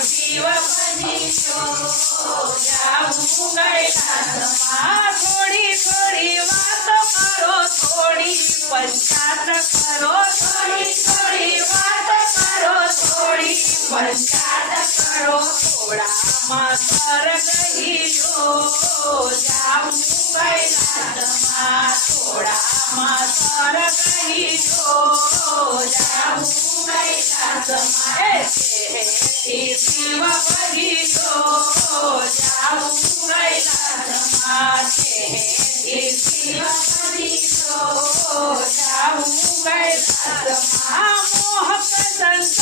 શિવ બનીશો જાવું કૈલાસમાં થોડી થોડી વાતો કરો થોડી પંચાત કરો થોડી થોડી વાતો કરો થોડી પંચાત કરો થોડામાં સ્વર્ગ હીરો જાવું કૈલાસમાં થોડામાં સ્વર્ગ હીરો જાવું કૈલાસમાં શિવ બનીશો જાવું કૈલાસમાં શિવ બનીશો જાવું કૈલાસમાં મોહ સંત